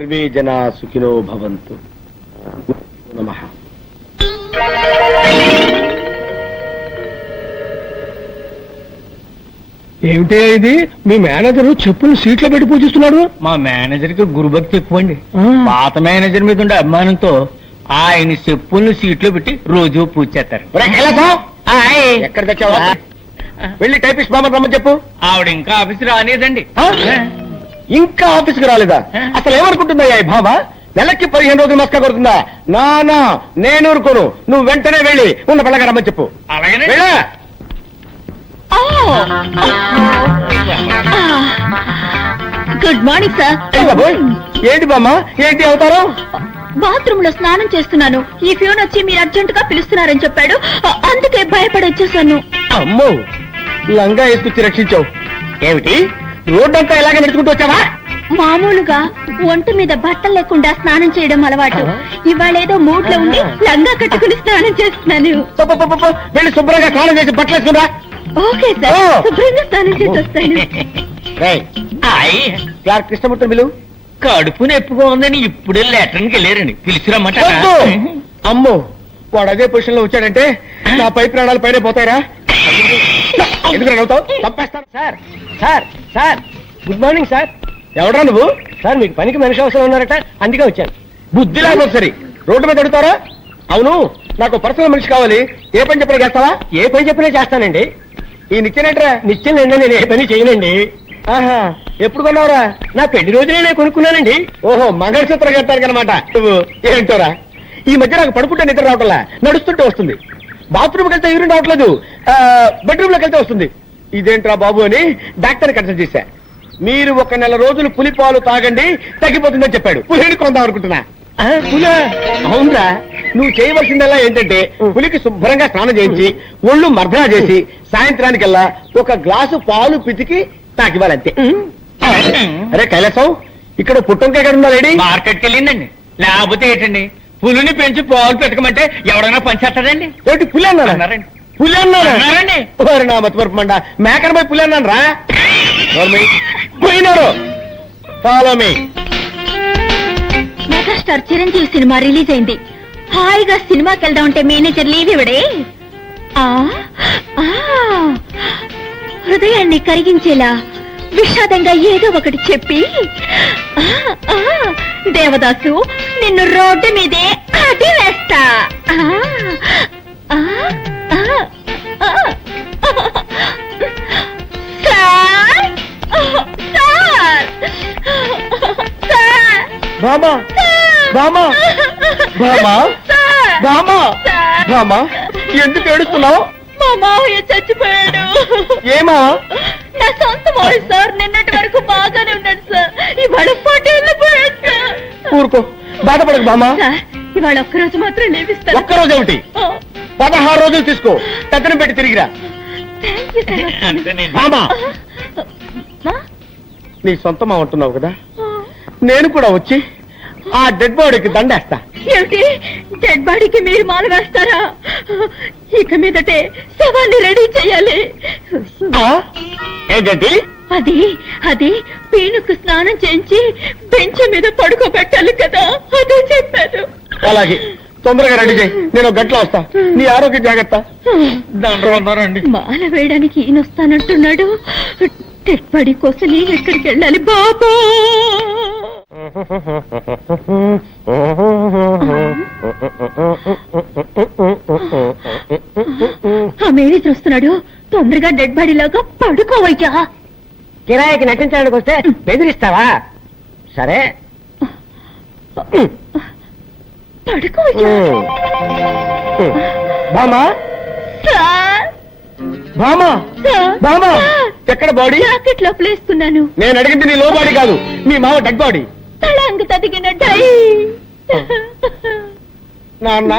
Survey జనా సుఖినో భవంతు. నమ. ఏమిటే ఇది? మీ మేనేజర్ చెప్పులు సీట్లో పెట్టి పూజిస్తున్నాడు? మా మేనేజర్కి గురుభక్తి ఎక్కువండి. పాత మేనేజర్ మీద ఉండే అభిమానంతో ఆయన చెప్పుల్ని సీట్లో పెట్టి రోజు పూజ చేస్తారు. ఎక్కడ తెచ్చావా వెళ్ళి టైపిస్ట్ బాబా రమ్మని చెప్పు. ఆవిడ ఇంకా ఆఫీస్ రానేదండి? ఇంకా ఆఫీస్కి రాలేదా? అసలు ఏమనుకుంటుందా ఈ భావ నెలకి పదిహేను రోజులు మస్కా కొడుతుందా? నానా నేను ఊరుకోను. నువ్వు వెంటనే వెళ్ళి ఉన్న పిల్లగా రమ్మని చెప్పు. అలాగనే? వెళ్ళా? Good morning sir. ఏంటి బామ్మ? ఏంటి అవుతారు? బాత్రూమ్లో స్నానం చేస్తున్నాను. ఈ ఫ్యూన్ వచ్చి మీరు అర్జెంట్గా పిలుస్తున్నారని చెప్పాడు. అందుకే భయపడి వచ్చేసాను అమ్మో! లంగా వేసుకొచ్చి రక్షించావు. ఏమిటి? రోడ్డంతా ఇలాగే నడుచుకుంటూ వచ్చావా? మామూలుగా ఒంటి మీద బట్టలు లేకుండా స్నానం చేయడం అలవాటు. ఇవాళ ఏదో మూడ్లో ఉండి లంగా కట్టుకుని స్నానం చేస్తున్నాను. పో, పో, పో, పో. వెళ్ళి శుభ్రంగా స్నానం చేసి బట్టలు వేసుకురా ఓకే సార్ ఓ. శుభ్రంగా స్నానం చేసి వస్తాను. రేయ్, ఆయ్. కడుపు నొప్పిగా ఉందని ఇప్పుడే లెటర్కి వెళ్ళారండి. పిలిచిరమ్మాట వద్దు. అమ్మో వాడు అదే పొజిషన్లో వచ్చాడంటే నా పై ప్రాణాలు పైన పోతాయిరా? ఎందుకు నవ్వుతావు? Sir sir sir. Good morning sir. ఎవడా నువ్వు? సార్ మీకు పనికి మనిషి అవసరం ఉన్నారట. అందుకే వచ్చాను. బుద్ధి లేదు సరి. రోడ్డు మీద అడుగుతారా? అవును. నాకు పర్సనల్ మనిషి కావాలి. ఏ పని చెప్పినా చేస్తావా? ఏ పని చెప్పినా చేస్తానండి. ఈ నిత్యనేట్రా నిత్యం నేను ఏ పని చేయనండి. ఆహా. ఎప్పుడు కొన్నావురా? నా పెళ్ళి రోజునే నేను కొనుక్కున్నానండి. ఓహో మంగళసూత్రం కట్టారు అనమాట నువ్వు ఏంటోరా? ఈ మధ్య నాకు పడుకుంటే నిద్ర రావట్లా. నడుస్తుంటే వస్తుంది. బాత్రూమ్కి వెళ్తే యూరిన్ రావట్లేదు. బెడ్రూమ్లోకి వెళ్తే వస్తుంది. ఇదేంట్రా బాబు అని డాక్టర్ కన్సల్ట్ చేశా. మీరు ఒక నెల రోజులు పులి పాలు తాగండి తగ్గిపోతుందని చెప్పాడు. పులిని కొందాం అనుకుంటున్నా. పులా? అవునరా. నువ్వు చేయవలసిందల్లా ఏంటంటే పులికి శుభ్రంగా స్నానం చేయించి ఒళ్ళు మర్దనా చేసి సాయంత్రానికల్లా ఒక గ్లాసు పాలు పితికి తాకివ్వాలంతే అరే కైలాసం ఇక్కడ పుట్టంకాయ ఉందా లేడీ? మార్కెట్కి వెళ్ళిందండి. లేకపోతే ఏంటండి? పులిని పెంచి పాలు పెట్టకమంటే ఎవడైనా పనిచేస్తాడండి ఏంటి పులి అన్నారా అన్నారండి. పులి అన్నారా అన్నారండి. ఓరి నా మతిమరుపు మండ. మేకన పోయి పులి అన్నాను రా పోయినారు follow me megastar Chiranjeevi cinema release అయింది. హాయిగా సినిమాకి వెళ్దాం అంటే మేనేజర్ లీవ్ ఇవ్వడే. ఆ, ఆ, హృదయాన్ని కరిగించేలా విషాదంగా ఏదో ఒకటి చెప్పి దేవదాసు నిన్ను రోడ్డు మీదే అది వేస్తా. బామా ఎందుకు ఏడుస్తున్నావు? మా మావయ్య చచ్చిపోయాడు. ఏమా? నా సార్ నిన్నటి వరకు బాగానే ఉన్నాడు సార్. ఇవాళ పటేళ్ళు పోయాడు సార్. ఊరుకో. బాధపడకు బామా సార్ ఇవాళ ఒక్కరోజు మాత్రం ఒక్కరోజు ఏమిటి? పదహారు రోజులు తీసుకో. పెద్దను పెట్టి తిరిగిరా. థ్యాంక్ యూ సార్ అంతేనండి. బామా మా? నీ సొంతం అంటున్నావు కదా? నేను కూడా వచ్చి ఆ డెడ్ బాడీకి దండేస్తా. ఏమిటి? డెడ్ బాడీకి మీరు మాల వేస్తారా? ఇక మీదటే శవాన్ని రెడీ చేయాలి. ఆ? ఏంటంటే అది అది పీనుకు స్నానం చేయించి బెంచ్ మీద పడుకోబెట్టాలి కదా. అదే చెప్పాను. అలాగే తొందరగా రెడీ చేయి. నేను ఒక గంటలో వస్తా. నీ ఆరోగ్యం జాగ్రత్త. దండలు ఉన్నారండి మాల వేయడానికి ఈయన వస్తానంటున్నాడు. డెడ్ బాడీ కోసం నేను ఎక్కడికి వెళ్ళాలి. బాబా! ఆ మేనేజర్ వస్తున్నాడు తొందరగా డెడ్ బాడీ లాగా పడుకోవయ్యా. కిరాయికి నటించడానికి వస్తే బెదిరిస్తావా? సరే. పడుకోవయ్యా. బామా? సార్. బామా? సార్. బామా? సార్, ఎక్కడ బాడీ? జాకెట్ లోపల వేసుకున్నాను నేను అడిగింది నీ లో బాడీ కాదు మీ మామ డెడ్ బాడీ. తళంగు తదిగిన డై నాన్న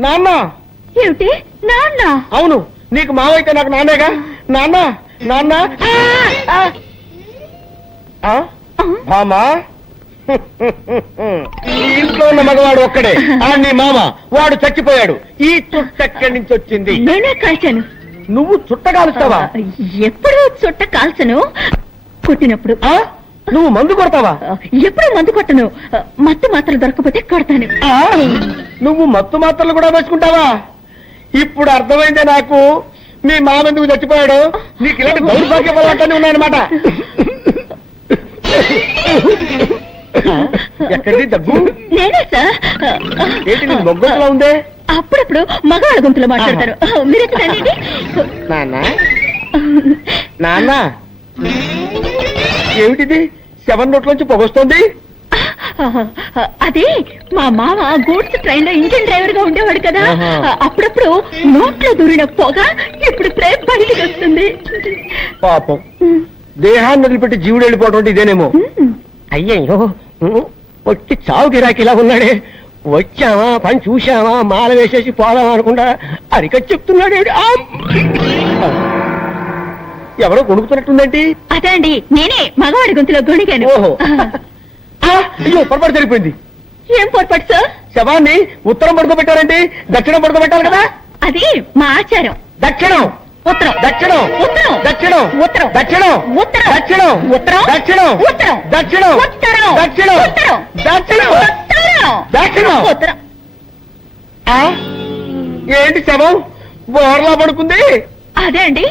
నాన్న? ఏమిటి? నాన్న? అవును నీకు మావ అయితే నాకు నాన్నేగా? నాన్న? నాన్న? మామా? ఈ ఇంట్లో ఉన్న మగవాడు ఒక్కడే. ఆ నీ మామ వాడు చచ్చిపోయాడు. ఈ చుట్ట ఎక్కడి నుంచి వచ్చింది? నేనే కాల్చాను. నువ్వు చుట్ట కాలుస్తావా? ఎప్పుడు చుట్ట కాల్చను? పుట్టినప్పుడు. ఆ? నువ్వు మందు కొడతావా? ఎప్పుడు మందు కొట్టను. మత్తు మాత్రం దొరకకపోతే కొడతాను. నువ్వు మత్తు మాత్రలు కూడా వేసుకుంటావా? ఇప్పుడు అర్థమైందే నాకు. మీ మామెందుకు చచ్చిపోయాడు? నీకు ఇలాంటి దౌర్భాగ్య అలవాట్లన్నీ ఉన్నాయన్నమాట. ఎక్కడిది దగ్గు నేనే సార్. ఏంటి నీ మొగ్గలో ఉందే? అప్పుడప్పుడు మగవాళ్ళ గొంతులో మాట్లాడతారు. మీరు రండి? నాన్న? నాన్న? ఏమిటిది? సెవెన్ నోట్లోంచి పొగొస్తోంది? అది మా మామ గూడ్స్ ట్రైన్లో ఇంజిన్ డ్రైవర్గా ఉండేవాడు కదా. అప్పుడప్పుడు నోట్లో దూరిన పొగ ఇప్పుడు ప్రేమ బయటికి వస్తుంది. పాపం. దేహాన్ని వదిలిపెట్టి జీవుడు వెళ్ళిపోవడం అంటే ఇదేనేమో. అయ్యయ్యో వచ్చి చావు గిరాకి ఇలా ఉన్నాడే. వచ్చామా పని చూశామా మాల వేసేసి పోదాం అనుకుంటా అరికట్ చెప్తున్నాడు! ఎవరో కొనుక్కుతున్నట్టుందేంటి అదే అండి నేనే మగవాడి గొంతులో గొణిగాను ఓహో అయ్యో పొరపాటు జరిగిపోయింది ఏం పొరపాటు సార్ శవాన్ని ఉత్తరం పడుకోబెట్టారండి దక్షిణం పడుకోబెట్టాలి కదా అది మా ఆచారం దక్షిణం ఉత్తరం దక్షిణం ఉత్తరం దక్షిణం ఉత్తరం దక్షిణం ఉత్తరం దక్షిణం ఉత్తరం దక్షిణం ఉత్తరం దక్షిణం ఉత్తరం దక్షిణం ఉత్తరం దక్షిణం ఉత్తరం దక్షిణం ఉత్తరం? ఏంటి శవం బోర్లా పడుకుంది అదే అండి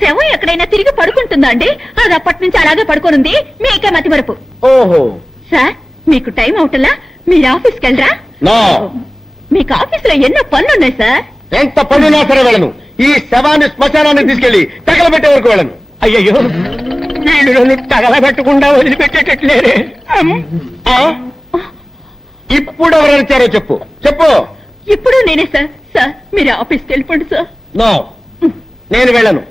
శవం ఎక్కడైనా తిరిగి పడుకుంటుందా అండి? అది అప్పటి నుంచి అలాగే పడుకోనుంది. మీకే మతి మరుపు. ఓహో. సార్ మీకు టైం అవుతుందా మీరు ఆఫీస్కి వెళ్ళరా? నా. మీకు ఆఫీసులో ఎన్నో పనులున్నాయి సార్. ఎంత పనున్నా సరే వెళ్ళను. ఈ శవాన్ని శ్మశానానికి తీసుకెళ్ళి తగలబెట్టే వరకు వెళ్ళను. అయ్యయ్యో. వీళ్ళు నన్ను తగలబెట్టకుండా వదిలిపెట్టేటట్లేరే ఆ? ఇప్పుడు ఎవరు వచ్చారో చెప్పు. చెప్పు. ఇప్పుడు నేనే సార్. సార్ మీరు ఆఫీస్కి వెళ్ళిపోండి సార్. నో. నేను వెళ్ళను.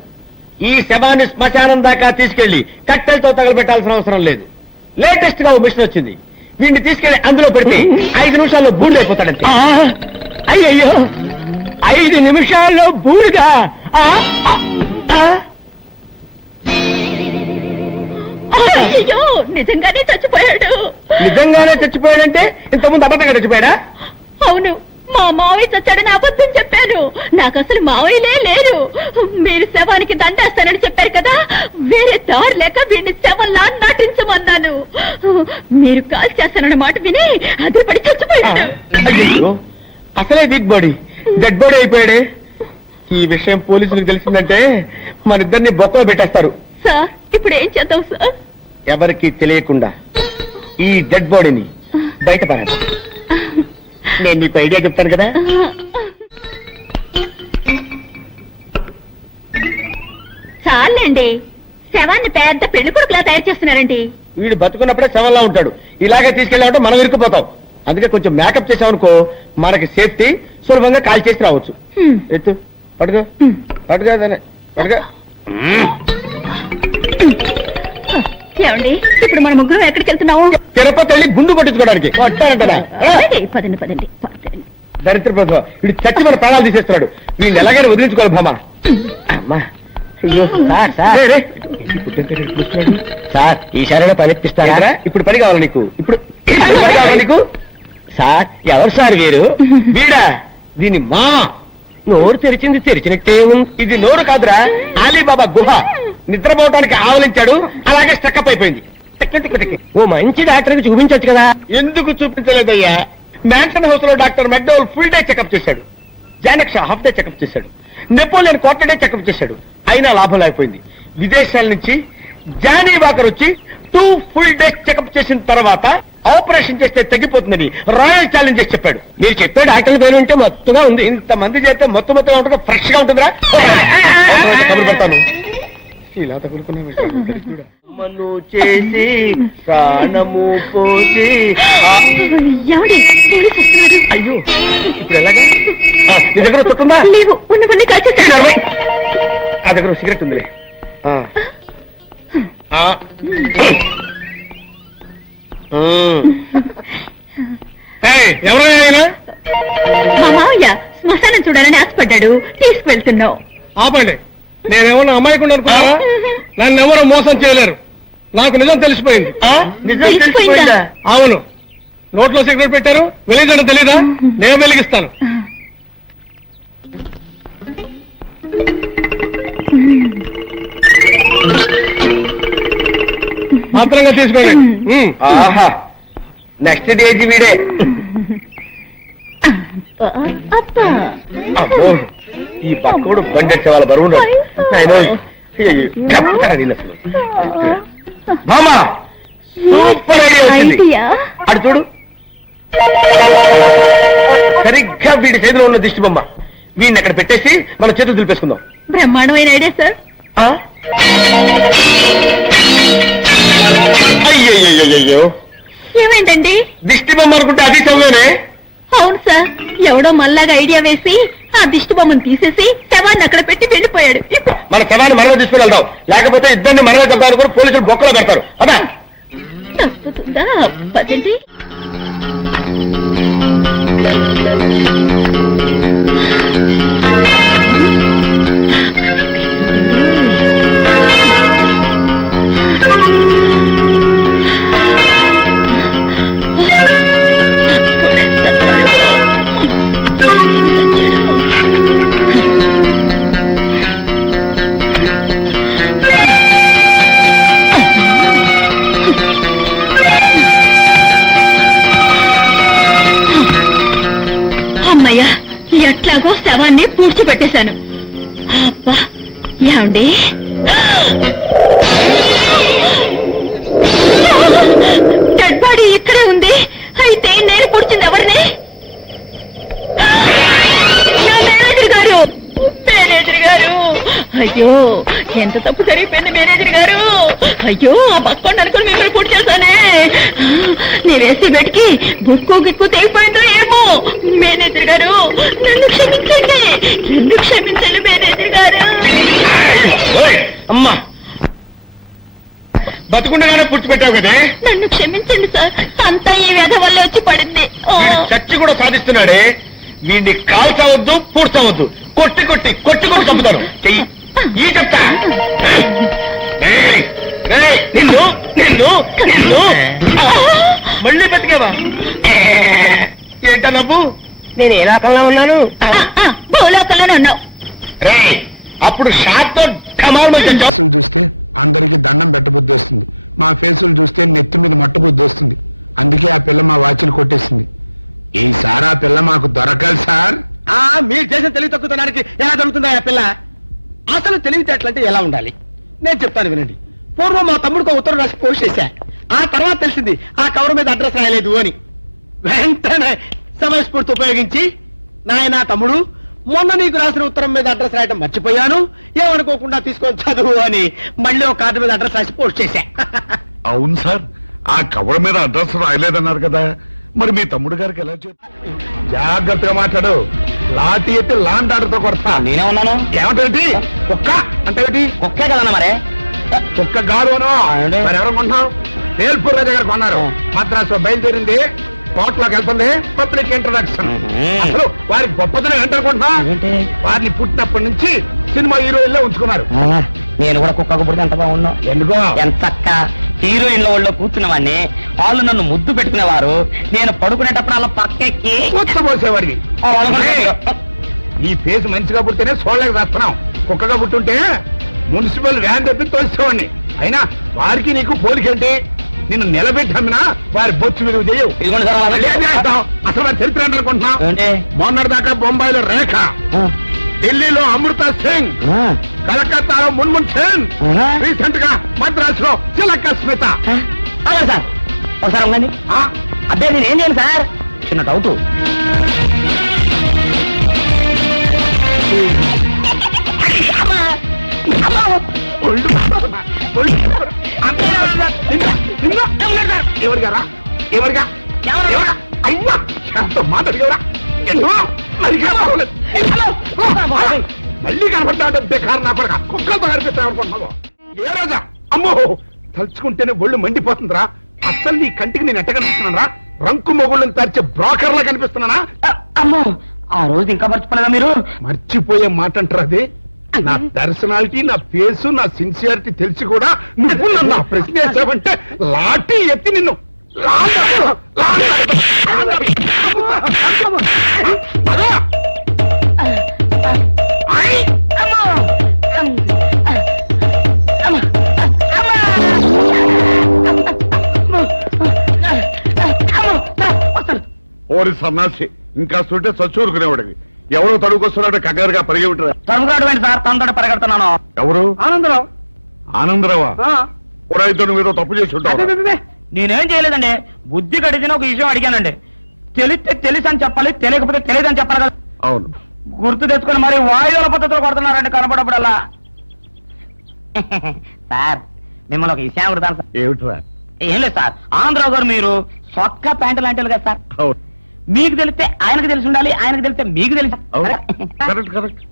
ఈ శవాన్ని శ్మశానం దాకా తీసుకెళ్ళి కట్టెలతో తగలబెట్టాల్సిన అవసరం లేదు. లేటెస్ట్గా ఓ మిషన్ వచ్చింది. వీడిని తీసుకెళ్ళి అందులో పెడితే ఐదు నిమిషాల్లో బూడిదైపోతాడంతే అయ్యయ్యో ఐదు నిమిషాల్లో బూడిగా అయ్యో నిజంగానే చచ్చిపోయాడు. నిజంగానే చచ్చిపోయాడంటే ఇంతకుముందు అబద్ధంగా చచ్చిపోయాడా అవును. మా మావయ్య చచ్చాడని అబద్ధం చెప్పాను నాకు అసలు మావయ్యలే లేరు. మీరు శవానికి దండేస్తానని చెప్పారు కదా? వేరే దారి లేక వీడిని శవంలా నటించమన్నాను. మీరు కాల్ చేస్తానన్న మాట విని అదిపడి చచ్చిపోయాడు. అయ్యో అసలే వీక్ బాడీ డెడ్ బాడీ అయిపోయాడే. ఈ విషయం పోలీసులకు తెలిసిందంటే మన ఇద్దరిని బొక్కలో పెట్టేస్తారు. సార్ ఇప్పుడు ఏం చేద్దాం సార్? ఎవరికి తెలియకుండా ఈ డెడ్ బాడీని బయట పడాలి నేను నీకు ఐడియా చెప్తాను కదా? చాలండి. శవాన్ని పెద్ద పెళ్ళి కొడుకులా తయారు చేస్తున్నారండి. వీడు బతుకున్నప్పుడే శవంలా ఉంటాడు. ఇలాగే తీసుకెళ్ళామంటే మనం ఇరుక్కుపోతాం. అందుకే కొంచెం మేకప్ చేసామనుకో మనకి సేఫ్టీ సులభంగా కాల్ చేసి రావచ్చు. ఎత్తు పడుకో పడుకో దాన్ని. పడుకో ఏమండి? ఇప్పుడు మన ముగ్గురు ఎక్కడికి వెళ్తున్నాము తిరుపతి వెళ్ళి గుండు కొట్టించుకోవడానికి. పదండి, పదండి పదండి పదండి. దరిద్ర ప్రభు వీడు చచ్చి మన ప్రాణాలు తీసేస్తున్నాడు. వీళ్ళు ఎలాగైనా వదిలించుకోవాలి భామా అమ్మా అయ్యో సార్ సార్. సార్ ఈసారి పని ఇప్పిస్తారా ఇప్పుడు పని కావాలి నీకు? ఇప్పుడు ఇప్పుడు పని కావాలి నీకు? సార్ ఎవరు సార్ వీరు? వీడా? దీని మా. నోరు తెరిచింది తెరిచినట్టే ఉంది. ఇది నోరు కాదురా. అలీబాబా గుహ. నిద్రపోవటానికి ఆవలించాడు అలాగే స్టక్అప్ అయిపోయింది. ఓ మంచి డాక్టర్కి చూపించొచ్చు కదా. ఎందుకు చూపించలేదయ్యా? మ్యాన్సన్ హౌస్లో doctor McDowell full day checkup చేశాడు. జానక్ష హాఫ్ డే చెకప్ చేశాడు. నెపోలియన్ క్వార్టర్ డే చెకప్ చేశాడు. అయినా లాభం లేకపోయింది. విదేశాల నుంచి జానీ వాకర్ వచ్చి టూ ఫుల్ డేస్ చెకప్ చేసిన తర్వాత ఆపరేషన్ చేస్తే తగ్గిపోతుందని రాయల్ ఛాలెంజ్ చేసి చెప్పాడు. మీరు చెప్పే డాక్టర్ పేరు ఉంటే మొత్తగా ఉంది. ఇంత మంది చేస్తే మొత్తం మొత్తం ఉంటుంది ఫ్రెష్గా ఉంటుందిరా. అవసరమైతే కబురు పెడతాను. ఇలా తగులుకున్నా మను చేసి ఆ దగ్గర సిగరెట్ ఉందిలే. ఎవరైనా శ్మశానం చూడాలని ఆశపడ్డాడు. తీసుకువెళ్తున్నావు. ఆపండి. నేనేమన్నా అమాయకుండా అనుకున్నారా? నన్ను ఎవరు మోసం చేయలేరు. నాకు నిజం తెలిసిపోయింది. అవును. నోట్లో సిగరెట్ పెట్టారు. వెలిగించడం తెలీదా? నేను వెలిగిస్తాను. భద్రంగా తీసుకోండి. ఉమ్. ఆహా నెక్స్ట్ డేజీ వీడే. అబ్బో ఈ పక్కడు బండెట్టే వాళ్ళ బరువు మామా సూపర్ ఐడియా వచ్చింది. ఐడియా? అటు చూడు. సరిగ్గా వీడి చేతిలో ఉన్న దిష్టి బొమ్మ. వీడిని అక్కడ పెట్టేసి మన చేతులు దులిపేసుకుందాం. బ్రహ్మాండమైన ఐడియా సార్? అయ్యయ్యయ్యయ్యో ఏమైందండి? దిష్టి బొమ్మ అనుకుంటే అది చదివేనే అవును సార్. ఎవడో మళ్ళాగా ఐడియా వేసి ఆ దిష్టి బొమ్మను తీసేసి శవాన్ని అక్కడ పెట్టి వెళ్ళిపోయాడు. మన శవాన్ని మనమే తీసుకుని వెళ్దాం. లేకపోతే ఇద్దరిని మనమే చెప్తాను కూడా పోలీసులు బొక్కలో పెడతారు. అదా తప్పుతుందా? పదండి. అయ్యో ఎంత తప్పు జరిగిపోయింది మేనేజర్ గారు? అయ్యో ఆ బక్కొండ అనుకుని మిమ్మల్ని పూర్తి చేశానే. నేను వేసి బెట్కి బుక్కు గిక్కు తెగిపోయిందో ఏమో. మేనేజర్ గారు నన్ను క్షమించండి. నన్ను క్షమించండి మేనేజర్ గారు. అమ్మా. బతుకుండగానే పుడిచిపెట్టావు కదే? నన్ను క్షమించండి సార్. అంతా ఈ వ్యధ వల్ల వచ్చి పడింది. చచ్చి కూడా సాధిస్తున్నాడే. వీడిని కాల్చవద్దు పూడ్చవద్దు. కొట్టి కొట్టి కొట్టి కొట్టి చంపుతాను చెయ్యి. ఈ చెప్తా ఏయ్, ఏయ్, నిన్ను నిన్ను నిన్ను. ఆ, మళ్ళీ బతికేవా? ఏంట నవ్వు? నేను ఏ రకంగా ఉన్నాను? భూలోకంలోనే ఉన్నావు. రేయ్, అప్పుడు తో ఢమాల్ చూస్తే అందరికి దండం పెట్టబుద్ధి వస్తుంది. మా ఫేసులు చూస్తే నెత్తి మీద మట్టబుద్ధి వస్తుంది. అందుకే ఆ పిల్ల మా వాచ్లు కొట్టేసింది. ఈసారి ఆ పిల్ల మాకు దొరకాలి సార్. ఆ మీరు చేసిన తెలివి తక్కువతనానికి ఎలా దొరుకుతుందా ఆ పిల్ల? అసలు తెలివితేటలంటే ఎలా ఉండాలి? నేను చెప్తాను వినండి. పూర్వం మా తమ్ముడికి ఉత్తరం రాసి పోస్ట్ చేశా. ఆ తర్వాత తెలిసింది ఆ కవర్ మీద అడ్రస్ రాయలేదు అని. వెంటనే సమయస్ఫూర్తి ఉపయోగించి నాయన తమ్ముడు మొన్న నీకు రాసిన ఉత్తరం మీద అడ్రస్ రాయడం మర్చిపోయాను. ఏమనుకోకుండా తీసుకొని చదువు అని మళ్ళీ ఒక కార్డు మీద అడ్రస్ రాసి పోస్ట్ చేశా. అవును సార్ ఆ కవర్ మీద అడ్రస్ రాయలేదన్నారు కదా. మరి మీ తమ్ముడు గారికి ఎలా చెప్పు? జాగ్రత్తగా మాట్లాడు. లాటి ఎత్తి లాంటి ఆటతో కొడతా. నేనే ఉన్నాను. ఏమంటే కుక్క. అంటే ఒకే కదన్నా మరే. కుక్క గారు. మరి ఎవరు కొన్నాం వేల్పూర్ రాజా గారు కొన్నారు. మద్రాసు బయలుదేరింది. కోర్టులోకి వెళ్తుంది. Public introduction. అసలు వారి గొప్పతనం ఏంటనుకుంటున్నా ఏంటి? వారిని పుట్టినప్పటి నుంచి సినిమా హీరోయిన్లో ఉంచుకున్నారు. నేను కూడా కుక్కకు పుడితే ఎంత బాగున్నావు ఎందుకో? ఎంత హీరోయిన్ల ఒళ్ళో కూర్చున్నవాడిని వాళ్ళు నన్ను ముద్దు పెట్టుకునేవారు. నేను పడుకునేటప్పుడు అలా పక్కెక్కి వాళ్ళు కూడా- ఈ ఫేస్ మంచిగా పుట్టితేనే చూడలేక చేస్తున్నాం కుక్కగా పుట్టుంటే మున్సిపల్ వ్యాన్ తెప్పి తోసేవాడిని అయినా వారికి నీకు పోలికేంటి? నిన్ను నిలబెట్టి అమ్మినా వారి బొచ్చు విలువ చేయవు? అసలు చరిత్ర అనుకుంటున్నాం ఏంటి? మొన్నటిదాకా బొంబాయిలో రేఖ. ఢిల్లీలో అమృత సింగ్ కలకత్తాలో మున్మున్ సేన్ ఆ. రీసెంట్గా మద్రాసులో చిలక స్మిత సార్ ఒకసారి ఉండండి. అదే నేను ఏం చేయను సార్? చిన్న డౌట్. ఎవరుగా? ఎవరుగారా? ఎవరుగా? ఎవరు? ఎవరుగా? అయ్యా మాట అడిగేవరా మళ్ళీ కనపడతా బేకారు నా పడక కుక్కలతో కనిపిస్తా అనుకుంటున్నావు. ఏ రోజా? అమ్మో! తలుచుకుంటేనే ఒళ్ళు మండిపోతుందిరా. అస్సలు నీ కంటికి నేను ఎట్ట కనిపిస్తున్నారా రంకు మొగుళ్ళని తరిచే బ్రోకర్లా కనిపిస్తున్నానా? అమ్మో! ఆ రోజు ఇంకా మర్చిపోలేదా మీరు? మర్చిపోయే మాట అంటారు అదే? నా పర్సనాలిటీ నా ఫేసు నా సిన్సియారిటీ తెలిసి కూడా నువ్వు నన్ను ప్రశ్న వేసావంటే లాఠీ ఎత్తి నిన్ను ఓరి సన్నాసి ఇంకా చూంటే చచ్చూరుకునేవాడివి. ఎవరో తడుకొస్తున్నాడు కగ్గరగా పరిగెట్టరా తరుముగాడు ఏంటి సార్ తనతో పరిగెడుతున్నాను. ఎవరు? ఆనందరావు. ఆనందరావా? ఓడైతే నువ్వు తప్పు చేసి ఉంటాడు నేనేం చేయలేదండి. బుద్ధి గడిచిన ఒక విషయం అడిగానండి. తెలిస్తే తెలుసు అని చెప్పాలి తెలియకపోతే తెలియదు అని చెప్పాలి కదా. అవును. గుర్తు తెచ్చుకొని మరి వాయువుల పద్ధతిలో కొడుతున్నారండి కనపడప్పుడల్లా సార్ మిమ్మల్ని ఒక విషయం అడుగుతాను సార్. ఏమిట్రా ఏం లేదు సార్. ఆంధ్రావు గారు మీరు సొక్క ప్యాంటు లాంటి కదా సార్. అవును. మీకు తెలిస్తే ఆయనకు తెలిసి ఉండాలి ఆయనకు తెలిస్తే మీకు తెలిసి అవును. Correct correct.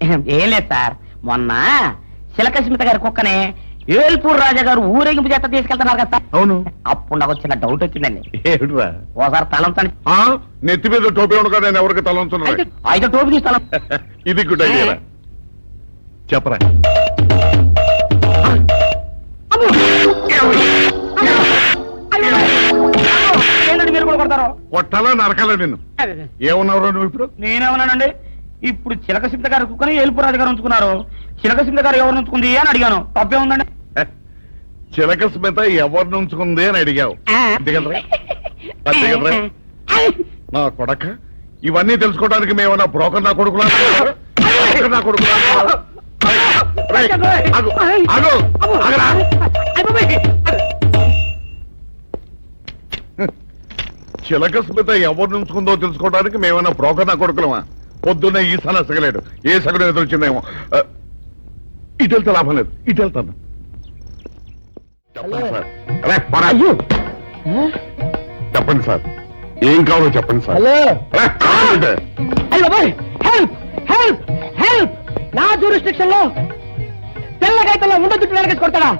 ఏం లేదు సార్. మొన్న శిలకస్మిత గారి కుక్కని ఏల్పూర్ రాజా గారు ఊరేగింపు చేత తీసుకెళ్తున్నారు కదా. అవును. అప్పుడు నాకు వచ్చిన డౌట్ వచ్చిందండి. ఓసారి తలంచండి. ఆ? నెత్తి మీద టోపీ ఉండగా నేను ఎవరికి తలంచున్నా అయితే అయితే టోపీ తీసి తలం ఇది గుడ్ ఐడియా చెప్పరా. ఏంటండి మీరు కూడా కొడతారు? కొట్టాలా నరకాలా నిన్ను? ఏమన్నావు నువ్వు ఇప్పుడు? నేనేమన్నానండి? ఇప్పుడు చిలక సింత గారు కుక్కని ఏల్పూర్ రాజు గారు ఉంచుకున్నారు. చిలక సింత గారు ఎవరు ఉంచుకుంది అని అడిగాను. తప్పే ఉందండి. చిలక స్మిత ఎవరిని ఉంచుకుంది అని అడిగావు? నా కొడక ఇవన్నీ తెలుసుకోవడానికి మేమన్నా బ్రోకర్ నా కొడుకులా? బ్రోకర్ నా కొడుకులా? రేయ్, ఆగు, ఆగు, ఆగరా. చిలక స్మిత ఎవరిని ఉంచుకుందో తెలుసుకోవడానికి మేమన్నా బ్రోకర్ నా కొడుకులమా? పొద్దున్నే ఈ సన సగలేడు ఏ సగడు ఎదురొచ్చిందేమో? ఆ, ఇటు వెళ్తే లాభం లేదు ఇటు వెళ్తాను. చెప్పండి సార్. అరే, పోరా. చెప్పండి సార్. ఏం కావాలో చెప్పండి సార్. హలో కావాలంటే. అయ్యో హెల్ప్ హెల్ప్ హెల్ప్ నా జూరిస్టిక్షన్లో తెల్ల గైతల్లో ఉండ చుట్టూ వెనకేసి కొడతాడా?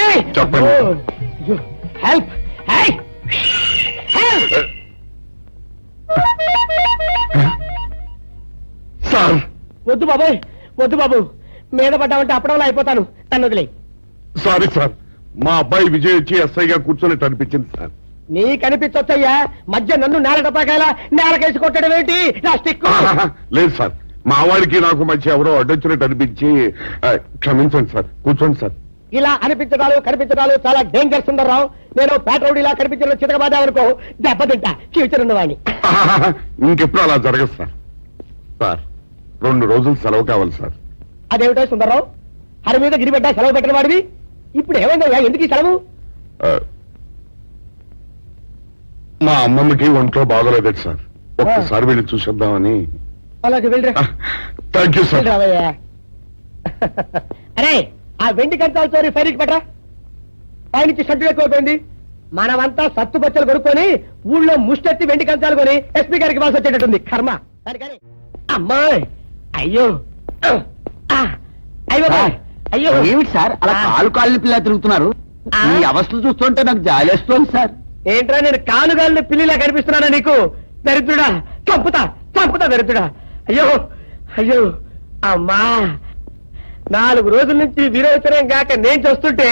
ఏయ్! చెప్పండి. ఓ, అయ్యో, హెల్ప్ సార్. వద్దు బాబాయ్. వద్దు బాబు. మీద పడ్డామంటే అప్పుడల్లా అయిపోతాను. నన్ను వదిలే సారీ సార్. మా అబ్బాయి విజయ్ వచ్చి ఎస్ఐగా కూర్చొని అనిపించింది సార్. నీ కనిపించొచ్చయ్యా మధ్య నన్ను నేల టపాకాయల నేలకేసి కొట్టడం ఏంటి? నా స్టిక్. లేదు సార్. మా వాడికి నాకు మధ్య ఎవరో అడ్డొచ్చినట్టు అనిపించి ఆ, క్షమించండి సార్. కూర్చోండి సార్. ఇలా అనిపించడాలు కనిపించడాలు చాలా డేంజర్ సుందరరావు. నేను పేట్రోడ్ ఇలా కనిపించిన చితకబాదామనుకో దెబ్బతింటా. ఫ్యూచర్ ఉన్నవాడిని ఇంకెప్పుడు అలా జరగదు సార్. సార్ రెండు రోజులు సెలవు కావాలి సార్. అదేమిటో సుందరరావు? హరి మీద గిరిబెట్ట సెలవు పెట్టిన వాడివి? ఇప్పుడు ఏమైందయ్యా? ఎందుకు ఈ సెలవు? మా అమ్మమ్మకి ఒంట్లో బాగోలేదు సార్. ఒక్కసారి వెళ్ళి చూసేద్దామని. అలాగే వెళ్ళరా. Thank you sir. రావయ్యా అరే ఆ వెండి కంచాల చోరీ ఫైరికి పెట్టరా? పైనుంచి షడ్డు ఎక్కువైపోయింది. మనమంతా సత్తు బచ్చలు కొనుక్కొని ఊళ్ళో ముష్టెత్తి వెండి కంచాలు కొని ఎస్పీ గారికి వాల్సి వచ్చేటట్టుంది. కర్మ. అమ్మాయి అయ్యో. అయ్యో. అయ్యో. ఏమిటి సార్? అలా. కాలు కాళ్ళు పిల్ల తిరుగుతున్నారు? ఆ. ఈ అవస్థ చూస్తుంటే నాకు జాలేస్తోంది సార్. ఏంట్రా నేను కానుగాలిని పిల్లిలా కనిపిస్తున్నానా నీకు? దరిద్రుడా చంపుతా చంపుతా దరిద్రుడా. అయ్యో అయ్యో అమ్మా. నాలుగు రోజుల నుంచి విరోచనం కాక నేను చూస్తుంటే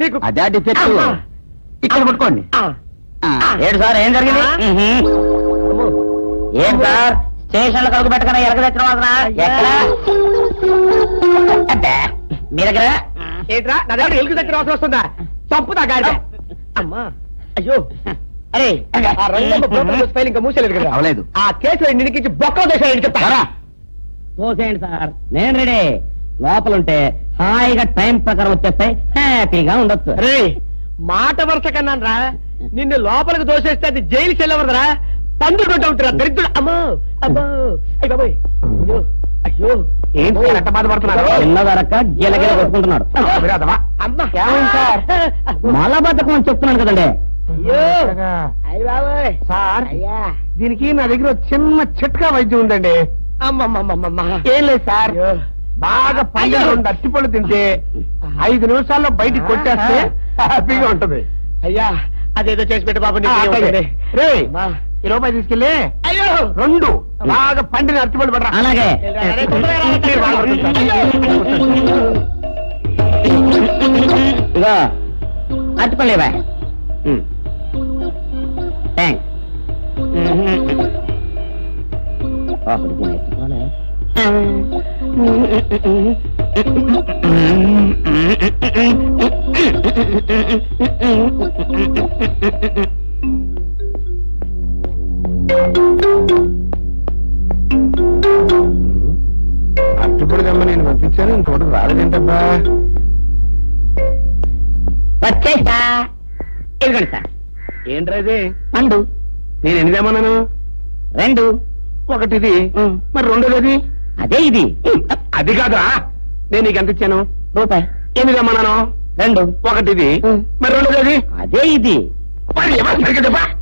నీకు అదే డిఫెక్ట్. ఇక్కడ పట్టుకోండి. ఏంటి సార్ ఏం జరిగింది. ఏం సార్? స్టేషన్లో కడుగు పెట్టకనే ఎరగ తెచ్చిన వాసన? ఎక్కడ? మీ దగ్గర? ఏంట్రా? నా దగ్గర ఎలుగు దగ్గర అవసరం వస్తుందా? చంపుతా గాడి అమ్మా అయ్యో. అరే ఆ రంగమ్మ బ్రోకర్ ఫైల్ ఇంకా మూసేలేదు కదా. అవలేదు. ఆ కేసులో నిన్నకించి బొక్కలు చేశాడని చెప్తా. సరా. చూసేయండి సార్. నేను రెడీ. లోపలుంటే హాయిగా టైం ప్రకారం వచ్చేస్తాయి హ్యాపీగా ఉండొచ్చు. రే మాట వరుస కన్నాను రా. నిన్ను లోపలికి దోసేస్తే అది జైలు చెల్లవరదరా పందులు కొట్ట ఉంటారా దరిద్రుడు. అమ్మో అమ్మో. అయ్య. అయ్యో ఏంటి అంత బాధపడుతున్నారు? చిన్నదరక్క గిలగిల కొట్టుకుంటున్నాడు. అని చెప్తున్నాను కదండి. సార్ దీనికి నా దగ్గర చిన్న చిట్కా వైద్యం ఉందండి. ఏం లేదు సార్. బాగా పండుగ అయ్యో. రెండు అట్టిపళ్ళు తింటే ఐదు నిమిషాల్లో బయటికి కొట్టేస్తే హ్యాపీగా ఉంటది. అయ్యా అదేదో చేసి పెట్టు బాబు నీకు అట్లాగే. ఉంటుంది. రేయ్, అమ్మా. ఈ రూపాయి తీసుకెళ్ళి అయ్యో రెండు బాగా పండిన అట్టిపళ్ళు పడరా అలాగే అరే, తొందరగా రా, మీరు బాగా అట్టుపడి నేను పంపించాను ఇంకోటి రాలేదేంటబ్బా. వచ్చేసా. సార్. పండు నేను ఎన్ని తెమ్మన్నాను? రెండు. ఒకటి ఇది మరి రెండోది? అదే ఇది. అది కాదురా. నేను నీకు ఎంత ఇచ్చాను? రూపాయి. ఎన్ని తెమ్మన్నాను? రెండు. ఒకటి ఇది మరి రెండోది? అదే ఇది. మరి ఎవరు సరిగ్గా చెప్పా?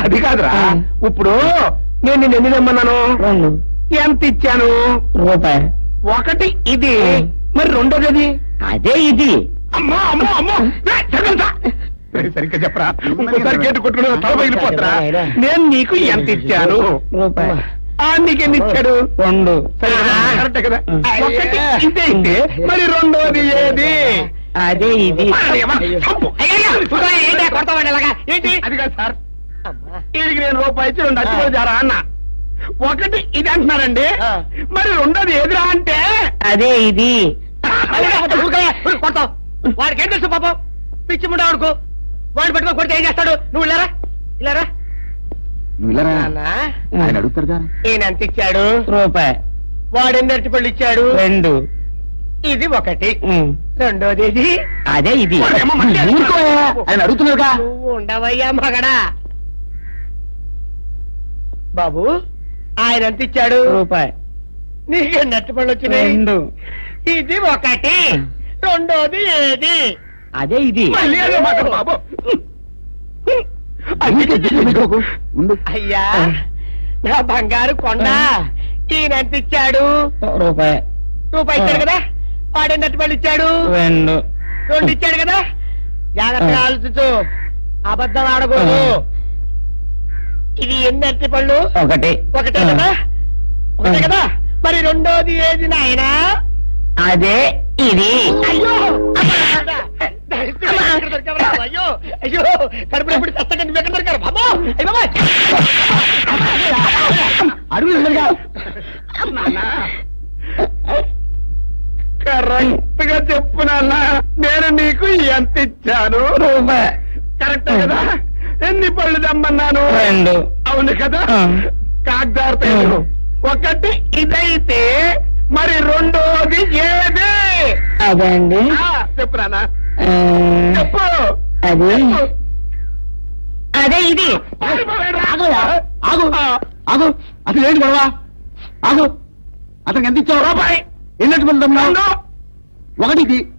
అది కాదురా. ఇప్పుడు నేను నిన్ను ఎనిమిదేమన్నాను రెండు. ఎంత ఇచ్చాను? రూపాయి. ఒకటి ఇది. మరి రెండోది అది అదే ఇది. అమ్మో అమ్మో అమ్మో. సరిగ్గా చెప్పరా. ఇంకోసారి గేటు కొట్టుకుని తల పగిలిపోతారా? నేను నీకు ఎంత ఇచ్చాను? రూపాయి. నీకెన్ని ఇచ్చాడు? రెండు? కరెక్టే కదా. ఒకటి ఇదే అయితే మరి రెండోది ఏది? అదే ఇది. అది కాదు సార్. వీడికి నేను రూపాయి ఇచ్చి రెండు అచ్చి జారా అన్న? ఒకటి ఇది అంటున్నారండి. మరి రెండోది ఏదిరా అంటే? అదే ఇది. వాడికి ఏం తెలుసు పాపం? పిచ్చి ముండా వాడుకో. వాడిని పెట్టుకో కొడితే ఏం చేస్తాడు? నువ్వు ఇలారా ఇలారా నువ్వు ఇలా ఆయన అడుగుతారుగా ఈయన ఎంత ఇచ్చాడు? రూపాయి. వాడు ఎన్ని అరటిపళ్ళు ఇచ్చాడు? రెండు. ఇది ఒకటి. రెండోది ఇది. అదే ఇది. ఆయన అడుగుతున్నారుగా నువ్వు ఉండవయ్యా మగడా. బాబు ఆయన ఎంత ఇచ్చాడు? రూపాయి. నీకు ఎన్ని అరటిపళ్ళు వచ్చినాయి? రెండు. ఇది ఒకటి రెండోది ఏది? అదే ఇది. మళ్ళీ అదే మాట బాబు. అందుకే దిగులు పెట్టుకోకు. ఉండు అయ్యా నా బంగారు కొండ. ఈయన ఎంత ఇచ్చాడు? రూపాయి. రూపాయి ఇచ్చాడు కదా? వాడెన్ని అరటిపళ్ళు ఇచ్చాడు? రెండు. రెండు ఇచ్చాడు కదా? జాగ్రత్తగా ఆలోచించు. అబద్ధం ఆడకూడదు. ఇది ఎన్ని అరటి పళ్ళు? ఒకటి. ఒకటే కదా? ఒకటే కదా? మరి రెండోది ఏది నాయనా? అదే ఇది. అయ్యో? అయ్యో! అయ్యో! కడుపులో ఇప్పుడు ఎక్కడ దొరికారు. బాబు అయ్య బాబాయ్! అడుగుతున్నారుగా కరెక్ట్గా చెప్పు నాన్న. నేను నీకు ఎంత ఇచ్చాను? కరెక్ట్ కదా? ఎన్ని పళ్ళు తెమ్మన్నాను రెండు. అవును కదా. కాగ్దార్ పేరు. ఒకటి ఇదైతే మరి రెండోది ఏది? అదే అండి. ఆ, చెప్పు నాన్న. ఆ, చెప్పు. అది. అదే ఇది. ఆగుయా, ఆగు. ఆగు. అసలు ఏంటి గొడవ? ఆగు. అతనికి ఎంత ఇచ్చావు? రూపాయి ఎన్నట్టు మంది తమ్ముడు? రెండు. ఒకటి ఇది.